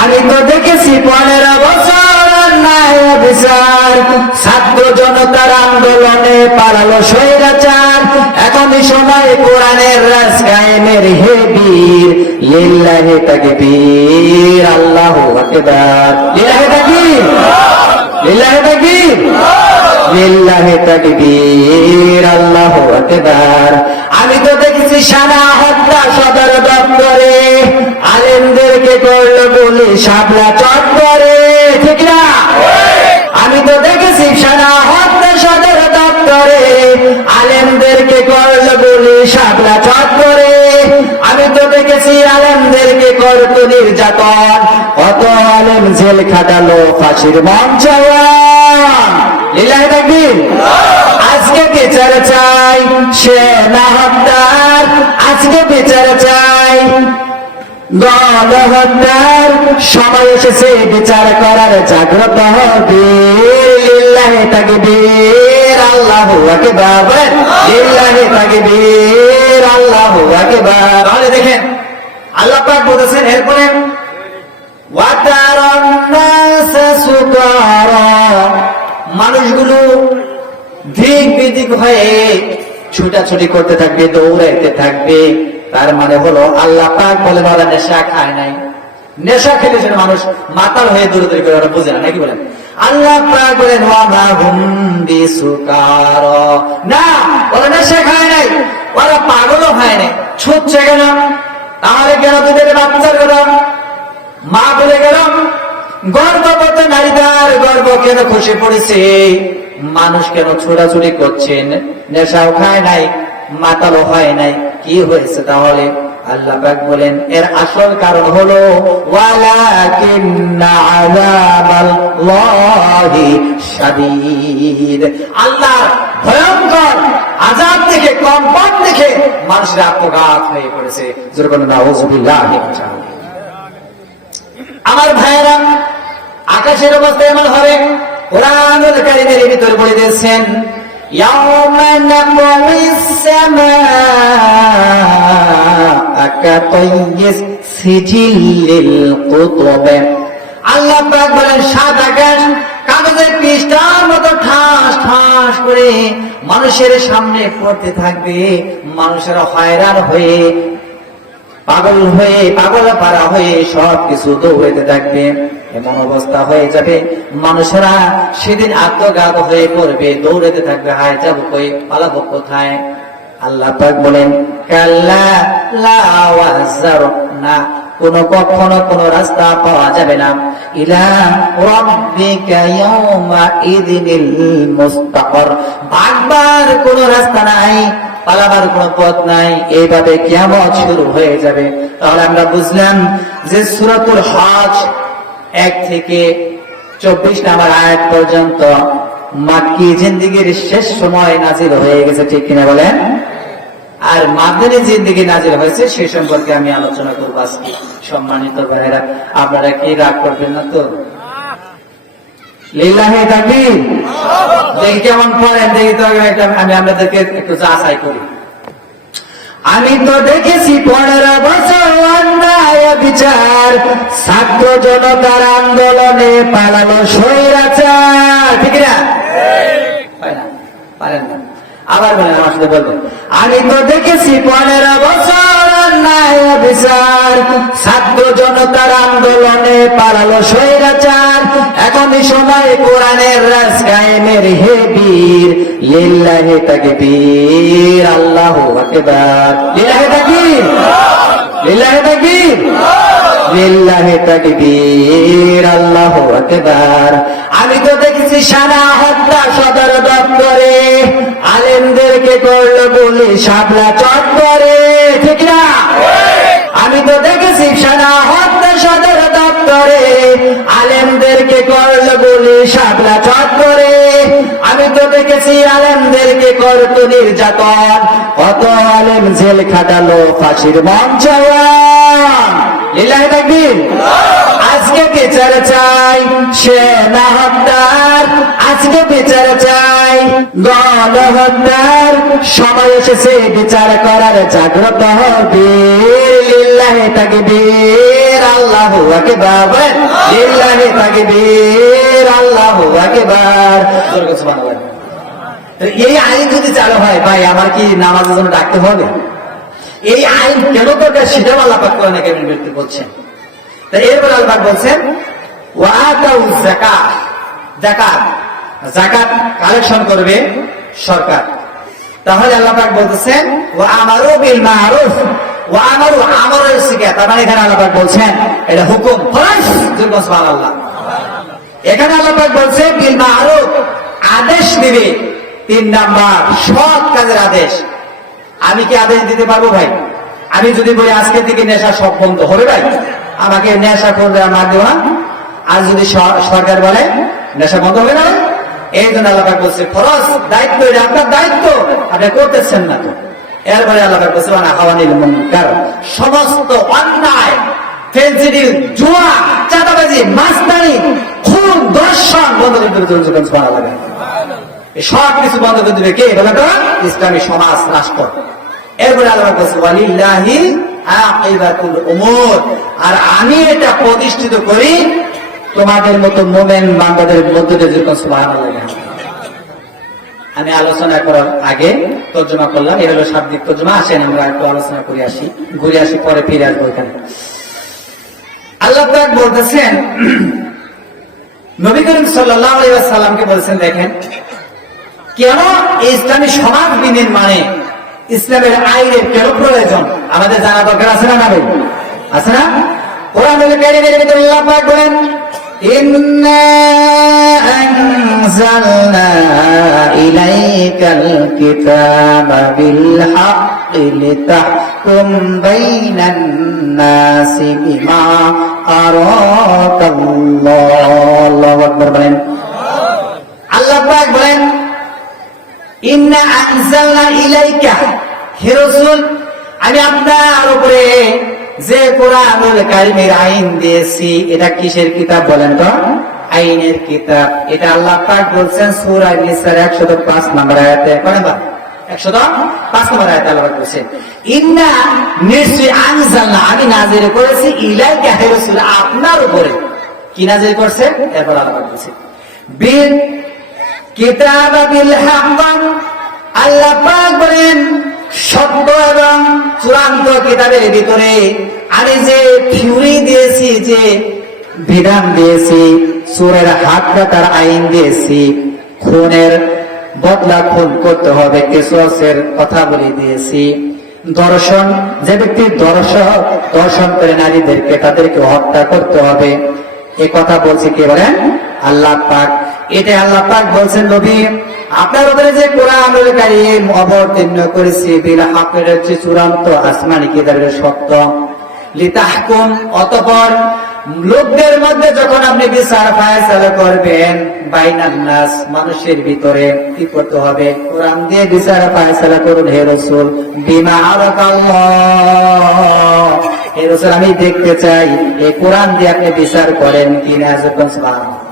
আমি তো দেখেছি 15 বছর অন্যায় বিচার, ছাত্র জনতার আন্দোলনে পালালো স্বৈরাচার। এখনই সময় কোরআনের রাজ কায়েমের হে বীর, লিল্লাহি তাকবীর, আল্লাহু আকবার। লিল্লাহি তাকবীর, লিল্লাহি তাকবীর, লিল্লাহি তাকবীর, আল্লাহু আকবার। আমি তো দেখেছি সানা হত্যা সদর দপ্তরে, আলেমদেরকে করলো বলে শাপলা চত্বরে, ঠিক না? আমি তো দেখেছি সানা হত্যা সদর দপ্তরে, আলেমদেরকে করলো বলে শাপলা চত্বরে। আমি তো দেখেছি আলেমদেরকে করতো নির্যাতন, কত আলেম জেল খাটালো ফাঁসির মঞ্চায়ন। লিল্লাহি তাকবীর। আজকে বিচার চাই সেনা হত্যার, আজকে বিচার চাই গণহত্যার। সময় এসেছে বিচার করার, জাগ্রত হবে। লিল্লাহি তাকবীর, আল্লাহু আকবার। লিল্লাহি তাকবীর, আল্লাহু আকবার। তাহলে দেখেন আল্লাহ পাক বলেছেন এরপরে, ওয়াতারান নাস সুকারা, মানুষগুলো দিক বিদিক হয়ে ছুটাছুটি করতে থাকবে, দৌড়াইতে থাকবে। তার মানে হলো আল্লাহ পাক বলেন ওরা নেশা খায় নাই। নেশা খেলে যেন মানুষ মাতাল হয়ে দৌড়াদৌড়ি করে, ওরা বোঝে না, নাকি বলেন? আল্লাহ পাক বলেন ওয়ামা হুম বিসুকারা, না ওরা নেশা খায় নাই, ওরা পাগলও হয় নাই। ছুটছে কেন? তাহলে কেন দুধের বাচ্চার কথা মা বলে গেলাম, গর্ভবতী নারীদের গর্ব কেন খসে পড়েছে? মানুষ কেন ছোড়াছুড়ি করছেন? নেশাও খায় নাই, মাতালও হয় নাই, কি হয়েছে তাহলে? আল্লাহ পাক বলেন এর আসল কারণ হলো ওয়ালাকিন্না আযাবাল্লাহি শাদীদ, আল্লাহর ভয়ঙ্কর আযাব দেখে, কম্পন দেখে মানুষের আত্মঘাত হয়ে পড়েছে। জোরে বলেন নাউযুবিল্লাহি। আমার ভাইয়েরা, আকাশের অবস্থা এমন হবে, কোরআনুল কারীমের ভিতর বলে দিয়েছেন ইয়াউমা নাতমিস সামাআ কাতাইয়িস সিজিলিল কুতুব। আল্লাহ পাক বলেন সাত আকাশ কাগজের পৃষ্ঠার মতো ঠাস ঠাস করে মানুষের সামনে পড়তে থাকবে। মানুষেরা হয়রান হয়ে, পাগল হয়ে, পাগল পারা হয়ে সবকিছু দৌড়াতে থাকবে। এমন অবস্থা হয়ে যাবে মানুষেরা সেদিন আত্মঘাত হয়ে পড়বে, দৌড়াতে থাকবে, হায় যাবো কই, পালাবো কোথায়? আল্লাহ পাক বলেন কাল্লা লা ওয়াজার, না কখনো কোন রাস্তা পাওয়া যাবে না। ইলা রাব্বিকা ইয়াউমা ইযিনিল মুস্তাকর, ভাগবার কোন রাস্তা নাই, পালাবার কোন পথ নাই। এইভাবে কিয়ামত শুরু হয়ে যাবে। তাহলে আমরা বুঝলাম যে সূরাতুল হজ 1 থেকে 24 নম্বর আয়াত পর্যন্ত মাক্কি জিন্দেগীর শেষ সময় নাজিল হয়ে গেছে, ঠিক কিনা বলেন? আর মাদানী জিন্দেগি নাজিল হয়েছে সে সম্পর্কে আমি আলোচনা করবো আজকে। সম্মানিত ভাইয়েরা, আপনারা কি রাগ করবেন না তো? লিল্লাহি তাকবীর। দেখি কেমন পড়েন, দেখি তো আমি আপনাদেরকে একটু যাচাই করি। আমি তো দেখেছি 15 বছর অন্যায় বিচার, ছাত্র জনতার আন্দোলনে পালালো স্বৈরাচার, ঠিক না? পারেন না, আবার বলেন, আমার সাথে বলবেন। আমি তো দেখেছি 15 বছর অন্যায় বিচার, ছাত্র জনতার আন্দোলনে পালালো স্বৈরাচার। এখনই সময় কোরআনের রাজ কায়েমের হে বীর, লিল্লাহি তাকবীর, আল্লাহু আকবার। লিল্লাহি তাকবীর, লিল্লাহি তাকবীর, লিল্লাহি তাকবীর, আল্লাহু আকবার। আমি তো দেখেছি সানা হত্যা সদর দপ্তরে, আলেমদেরকে করলো বলে শাপলা চত্বরে, ঠিক না? আমি তো দেখেছি সানা হত্যা সদর দপ্তরে, আলেমদেরকে করলো বলে শাপলা চত্বরে। আমি তো দেখেছি আলেমদেরকে করতো নির্যাতন, কত আলেম জেল খাটালো ফাঁসির মঞ্চায়ন। লিল্লাহি তাকবীর। আজকে বিচার চাই সেনা হত্যার, আজকে বিচার চাই গণহত্যার। সময় এসেছে বিচার করার, জাগ্রত হবে। লিল্লাহি তাকবীর, আল্লাহু আকবার, লিল্লাহি তাকবীর, আল্লাহু আকবার। সুবহানাল্লাহ। তো এই আইন যদি চালু হয় ভাই, আমার কি নামাজের জন্য ডাকতে হবে? এই আইন কেন দরকার সেটাও আল্লাহ পাক কোরআনে কারীমে ব্যক্ত করছেন। তো এরপর আল্লাহ পাক বলছেন ওয়া আতাউ যাকাত, যাকাত, যাকাত কালেকশন করবে সরকার। তাহলে আল্লাহ পাক বলতেছেন ওয়া আমারু বিল মারুফ, ওয়া আমারু আমরের সিগা, তার মানে এখানে আল্লাহ পাক বলছেন এটা হুকুম ফরজ। সুবহানাল্লাহ। এখানে আল্লাহ পাক বলছে বিল মারুফ, আদেশ দিবে। 3 নাম্বার সৎ কাজের আদেশ। আমি কি আদেশ দিতে পারবো ভাই? আমি যদি বলি আজকে থেকে নেশা সব বন্ধ হবে ভাই, আমাকে নেশা করলে আমার দেওয়া, আর যদি সরকার বলে নেশা বন্ধ হবে না, এই জন্য আল্লাহ পাক বলছে ফরজ, দায়িত্ব, এটা আপনার দায়িত্ব, আপনি করতেছেন না তো। এরপরে আল্লাহ পাক বলছে ওয়া হাওয়ানিল মুনকার, সমস্ত অন্যায়, ফেন্সিডিল, জুয়া, চাঁদাবাজি, মাস্তানি, খুন, দর্শন বন্ধ করে দেবে। সুবহানাল্লাহ। সব কিছু বন্ধ করে দেবে কে? বলে তো ইসলামী সমাজ, রাষ্ট্র। এরপরে আল্লাহ বলছে ওয়ালিল্লাহি আকিবাতুল উমুর, আর আমি এটা প্রতিষ্ঠিত করি তোমাদের মতো মুমিন বান্দাদের মধ্যে দিয়ে। সুবহানাল্লাহ। আমি আলোচনা করার আগে তর্জমা করলাম, এই হলো শাব্দিক তর্জমা। আসেন আমরা একটু আলোচনা করে আসি, ঘুরে আসি, পরে ফিরে আসবো এখানে। আল্লাহ পাক বলতেছেন নবী করিম সাল্লাল্লাহু আলাইহি ওয়াসাল্লামকে বলছেন দেখেন কেন ইসলামী সমাজ বিনির্মাণে ইসলামের আইনের কেন প্রয়োজন আমাদের জানা দরকার আছে না ভাই? আছে না? কোরআনুল কারীমের ভিতরে আল্লাহ পাক বলেন ইন্না আনজালনা ইলাইকাল কিতাবা বিল হাক্কি লিতাহকুম বাইনান নাসি বিমা আরাকাল্লাহ। আল্লাহু আকবার বলেন। আল্লাহ পাক বলেন ইন্না আনজালনা ইলাইকা, হে রাসূল আমি আপনার উপরে যে কোরআনুল কারীমের আইন দিয়েছি, এটা কিসের কিতাব বলেন তো? আইনের কিতাব। এটা আল্লাহ পাক বলছেন সূরা নিসার 105 নম্বর আয়াতে। কয় নাম্বার? 105 নম্বর আয়াতে আল্লাহ বলছেন ইন্না নিশ্চয়ই আনজালনা, আমি নাযিল করেছি ইলাইকা, হে রাসূল আপনার উপরে। কি নাযিল করছে? এরপর আল্লাহ বলছেন বিল কিতাবা বিল হক, আল্লাহ পাক বলেন সত্য এবং চূড়ান্ত কিতাবের ভিতরে আমি যে থিওরি দিয়েছি, যে বিধান দিয়েছি, চোরের হাত কাটার আইন দিয়েছি, খুনের বদলা খুন করতে হবে, কেসোসের কথা বলে দিয়েছি, দর্শন, যে ব্যক্তি দর্শন করে নারীদেরকে তাদেরকে হত্যা করতে হবে, এ কথা বলছে কে বলেন? আল্লাহ পাক। এটা আল্লাহ পাক বলছেন নবী আপনার উপরে যে কোরআনুল কারীম অবতীর্ণ করেছি বিল হকের হচ্ছে চূড়ান্ত আসমানি কিতাবের সত্য, লিতাহকুম, অতঃপর লোকদের মধ্যে যখন আপনি বিচার ফায়সালা করবেন, বাইনান নাস, মানুষের ভিতরে কি করতে হবে? কোরআন দিয়ে বিচার ফায়সালা করুন হে রাসূল, বিমা আরাকাল্লাহ, হে রাসূল আমি দেখতে চাই এই কোরআন দিয়ে আপনি বিচার করেন কিনা। সুবহানাল্লাহ।